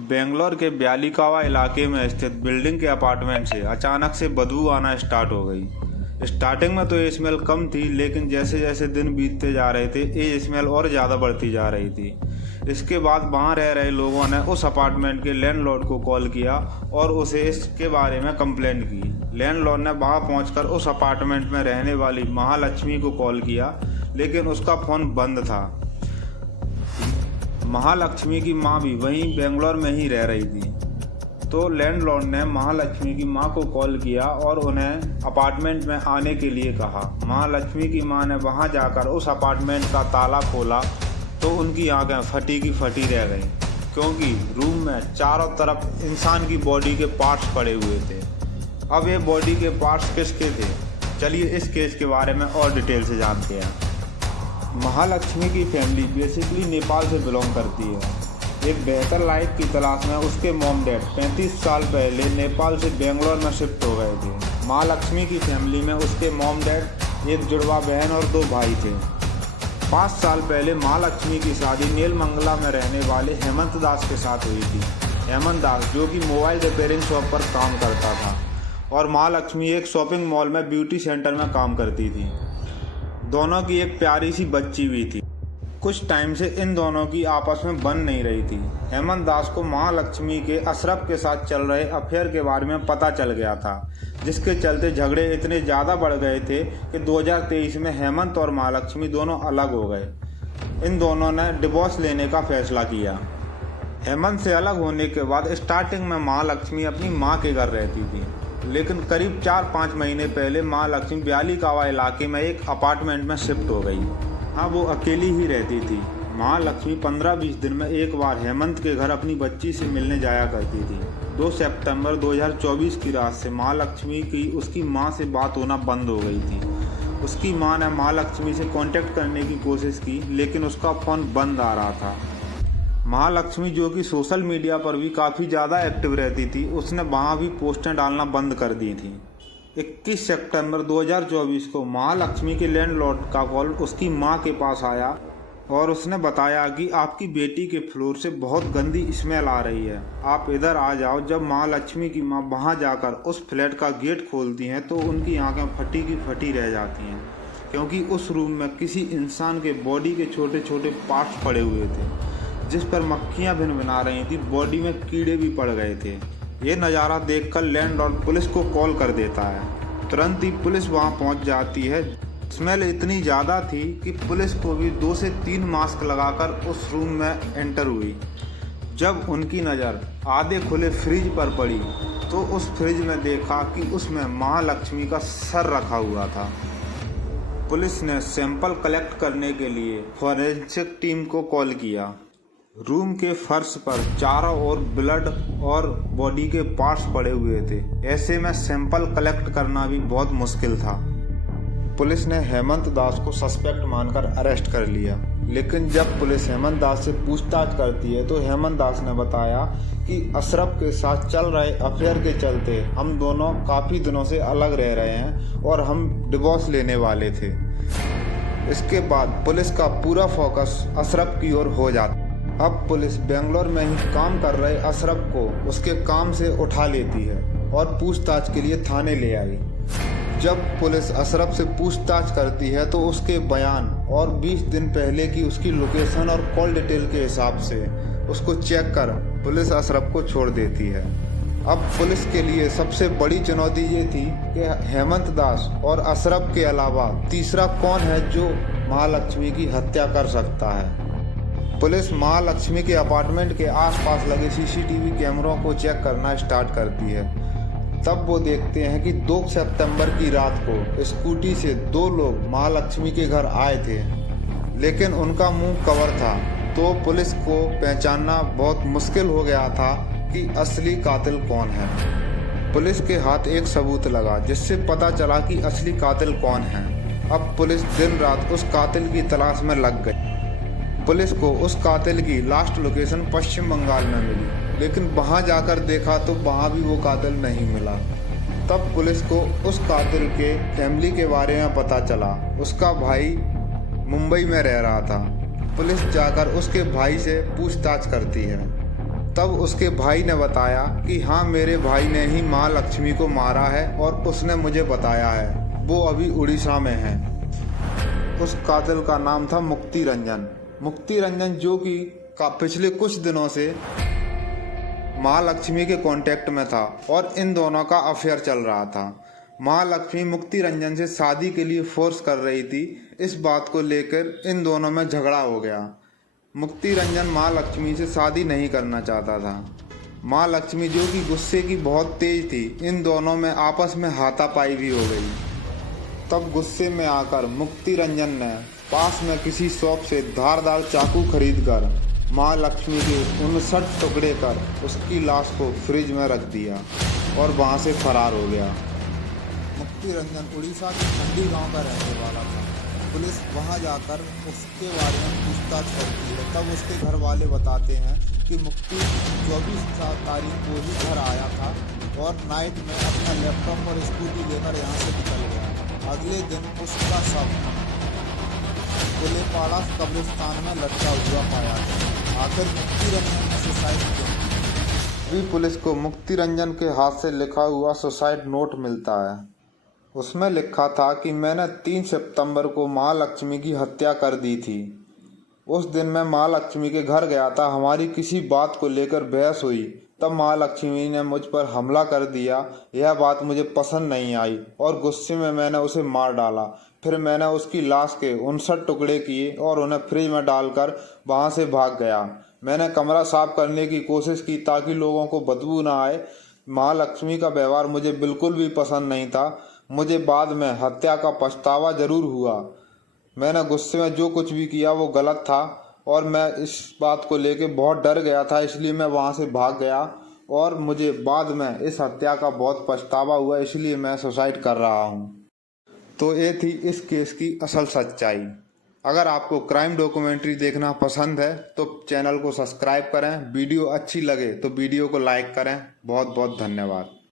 बेंगलोर के ब्यालिकावा इलाके में स्थित बिल्डिंग के अपार्टमेंट से अचानक से बदबू आना स्टार्ट हो गई। स्टार्टिंग में तो ये स्मेल कम थी, लेकिन जैसे जैसे दिन बीतते जा रहे थे ये स्मेल और ज़्यादा बढ़ती जा रही थी। इसके बाद वहाँ रह रहे लोगों ने उस अपार्टमेंट के लैंडलॉर्ड को कॉल किया और उसे इसके बारे में कंप्लेंट की। लैंडलॉर्ड ने वहाँ पहुंचकर उस अपार्टमेंट में रहने वाली महालक्ष्मी को कॉल किया, लेकिन उसका फ़ोन बंद था। महालक्ष्मी की माँ भी वहीं बेंगलोर में ही रह रही थी। तो लैंडलॉर्ड ने महालक्ष्मी की माँ को कॉल किया और उन्हें अपार्टमेंट में आने के लिए कहा। महालक्ष्मी की माँ ने वहाँ जाकर उस अपार्टमेंट का ताला खोला तो उनकी आंखें फटी की फटी रह गईं, क्योंकि रूम में चारों तरफ इंसान की बॉडी के पार्ट्स पड़े हुए थे। अब ये बॉडी के पार्ट्स किसके थे, चलिए इस केस के बारे में और डिटेल से जानते हैं। महालक्ष्मी की फैमिली बेसिकली नेपाल से बिलोंग करती है। एक बेहतर लाइफ की तलाश में उसके मॉम डैड 35 साल पहले नेपाल से बेंगलोर में शिफ्ट हो गए थे। महालक्ष्मी की फैमिली में उसके मॉम डैड, एक जुड़वा बहन और 2 भाई थे। 5 साल पहले महालक्ष्मी की शादी नीलमंगला में रहने वाले हेमंत दास के साथ हुई थी। हेमंत दास जो कि मोबाइल रिपेयरिंग शॉप पर काम करता था और महालक्ष्मी एक शॉपिंग मॉल में ब्यूटी सेंटर में काम करती थी। दोनों की एक प्यारी सी बच्ची भी थी। कुछ टाइम से इन दोनों की आपस में बन नहीं रही थी। हेमंत दास को महालक्ष्मी के अशरफ के साथ चल रहे अफेयर के बारे में पता चल गया था, जिसके चलते झगड़े इतने ज़्यादा बढ़ गए थे कि 2023 में हेमंत और महालक्ष्मी दोनों अलग हो गए। इन दोनों ने डिवोर्स लेने का फैसला किया। हेमंत से अलग होने के बाद स्टार्टिंग में महालक्ष्मी अपनी माँ के घर रहती थी, लेकिन करीब 4-5 महीने पहले महालक्ष्मी ब्यालिकावा इलाके में एक अपार्टमेंट में शिफ्ट हो गई। हाँ, वो अकेली ही रहती थी। महालक्ष्मी 15-20 दिन में एक बार हेमंत के घर अपनी बच्ची से मिलने जाया करती थी। 2 सितंबर 2024 की रात से महालक्ष्मी की उसकी माँ से बात होना बंद हो गई थी। उसकी माँ ने महालक्ष्मी से कांटेक्ट करने की कोशिश की, लेकिन उसका फ़ोन बंद आ रहा था। महालक्ष्मी जो कि सोशल मीडिया पर भी काफ़ी ज़्यादा एक्टिव रहती थी, उसने वहाँ भी पोस्टें डालना बंद कर दी थी। 21 सितंबर 2024 को महालक्ष्मी के लैंडलॉर्ड का कॉल उसकी माँ के पास आया और उसने बताया कि आपकी बेटी के फ्लोर से बहुत गंदी स्मेल आ रही है, आप इधर आ जाओ। जब महालक्ष्मी की माँ वहाँ जाकर उस फ्लैट का गेट खोलती हैं तो उनकी आंखें फटी की फटी रह जाती हैं, क्योंकि उस रूम में किसी इंसान के बॉडी के छोटे छोटे पार्ट्स पड़े हुए थे, जिस पर मक्खियां भिनभिना रही थी। बॉडी में कीड़े भी पड़ गए थे। ये नज़ारा देखकर लैंडलॉर्ड पुलिस को कॉल कर देता है। तुरंत ही पुलिस वहां पहुंच जाती है। स्मेल इतनी ज़्यादा थी कि पुलिस को भी 2 से 3 मास्क लगाकर उस रूम में एंटर हुई। जब उनकी नज़र आधे खुले फ्रिज पर पड़ी तो उस फ्रिज में देखा कि उसमें महालक्ष्मी का सर रखा हुआ था। पुलिस ने सैंपल कलेक्ट करने के लिए फॉरेंसिक टीम को कॉल किया। रूम के फर्श पर चारों ओर ब्लड और बॉडी के पार्ट्स पड़े हुए थे। ऐसे में सैंपल कलेक्ट करना भी बहुत मुश्किल था। पुलिस ने हेमंत दास को सस्पेक्ट मानकर अरेस्ट कर लिया, लेकिन जब पुलिस हेमंत दास से पूछताछ करती है तो हेमंत दास ने बताया कि अशरफ के साथ चल रहे अफेयर के चलते हम दोनों काफ़ी दिनों से अलग रह रहे हैं और हम डिवोर्स लेने वाले थे। इसके बाद पुलिस का पूरा फोकस अशरफ की ओर हो जाता। अब पुलिस बेंगलोर में ही काम कर रहे अशरफ को उसके काम से उठा लेती है और पूछताछ के लिए थाने ले आई। जब पुलिस अशरफ से पूछताछ करती है तो उसके बयान और 20 दिन पहले की उसकी लोकेशन और कॉल डिटेल के हिसाब से उसको चेक कर पुलिस अशरफ को छोड़ देती है। अब पुलिस के लिए सबसे बड़ी चुनौती ये थी कि हेमंत दास और अशरफ के अलावा तीसरा कौन है जो महालक्ष्मी की हत्या कर सकता है। पुलिस महालक्ष्मी के अपार्टमेंट के आसपास लगे सीसीटीवी कैमरों को चेक करना स्टार्ट करती है। तब वो देखते हैं कि 2 सितंबर की रात को स्कूटी से 2 लोग महालक्ष्मी के घर आए थे, लेकिन उनका मुंह कवर था, तो पुलिस को पहचानना बहुत मुश्किल हो गया था कि असली कातिल कौन है। पुलिस के हाथ एक सबूत लगा, जिससे पता चला कि असली कातिल कौन है। अब पुलिस दिन रात उस कातिल की तलाश में लग गई। पुलिस को उस कातिल की लास्ट लोकेशन पश्चिम बंगाल में मिली, लेकिन वहां जाकर देखा तो वहां भी वो कातिल नहीं मिला। तब पुलिस को उस कातिल के फैमिली के बारे में पता चला। उसका भाई मुंबई में रह रहा था। पुलिस जाकर उसके भाई से पूछताछ करती है। तब उसके भाई ने बताया कि हाँ, मेरे भाई ने ही माँ लक्ष्मी को मारा है और उसने मुझे बताया है, वो अभी उड़ीसा में है। उस कातिल का नाम था मुक्ति रंजन। मुक्ति रंजन जो कि पिछले कुछ दिनों से माँ लक्ष्मी के कांटेक्ट में था और इन दोनों का अफेयर चल रहा था। माँ लक्ष्मी मुक्ति रंजन से शादी के लिए फोर्स कर रही थी। इस बात को लेकर इन दोनों में झगड़ा हो गया। मुक्ति रंजन माँ लक्ष्मी से शादी नहीं करना चाहता था। माँ लक्ष्मी जो कि गुस्से की बहुत तेज थी, इन दोनों में आपस में हाथापाई भी हो गई। तब गुस्से में आकर मुक्ति रंजन ने पास में किसी शॉप से धारदार चाकू खरीदकर माँ लक्ष्मी के 59 टुकड़े कर उसकी लाश को फ्रिज में रख दिया और वहाँ से फरार हो गया। मुक्ति रंजन उड़ीसा के ठंडी गांव का रहने वाला था। पुलिस वहां जाकर उसके बारे में पूछताछ करती है। तब उसके घर वाले बताते हैं कि मुक्ति 24 तारीख को ही घर आया था और नाइट में अपना लैपटॉप और स्कूटी लेकर यहाँ से निकल गया। अगले दिन उसका शव कुलेपाड़ा कब्रिस्तान में लटका हुआ पाया गया। आखिर मुक्ति रंजन ने सुसाइड किया। भी पुलिस को मुक्ति रंजन के हाथ से लिखा हुआ सुसाइड नोट मिलता है। उसमें लिखा था कि मैंने 3 सितंबर को माँ लक्ष्मी की हत्या कर दी थी। उस दिन मैं माँ लक्ष्मी के घर गया था। हमारी किसी बात को लेकर बहस हुई, तब माँ लक्ष्मी ने मुझ पर हमला कर दिया। यह बात मुझे पसंद नहीं आई और गुस्से में मैंने उसे मार डाला। फिर मैंने उसकी लाश के 59 टुकड़े किए और उन्हें फ्रिज में डालकर वहाँ से भाग गया। मैंने कमरा साफ करने की कोशिश की ताकि लोगों को बदबू ना आए। माँ लक्ष्मी का व्यवहार मुझे बिल्कुल भी पसंद नहीं था। मुझे बाद में हत्या का पछतावा जरूर हुआ। मैंने गुस्से में जो कुछ भी किया वो गलत था और मैं इस बात को लेके बहुत डर गया था, इसलिए मैं वहाँ से भाग गया और मुझे बाद में इस हत्या का बहुत पछतावा हुआ, इसलिए मैं सुसाइड कर रहा हूँ। तो ये थी इस केस की असल सच्चाई। अगर आपको क्राइम डॉक्यूमेंट्री देखना पसंद है तो चैनल को सब्सक्राइब करें। वीडियो अच्छी लगे तो वीडियो को लाइक करें। बहुत बहुत धन्यवाद।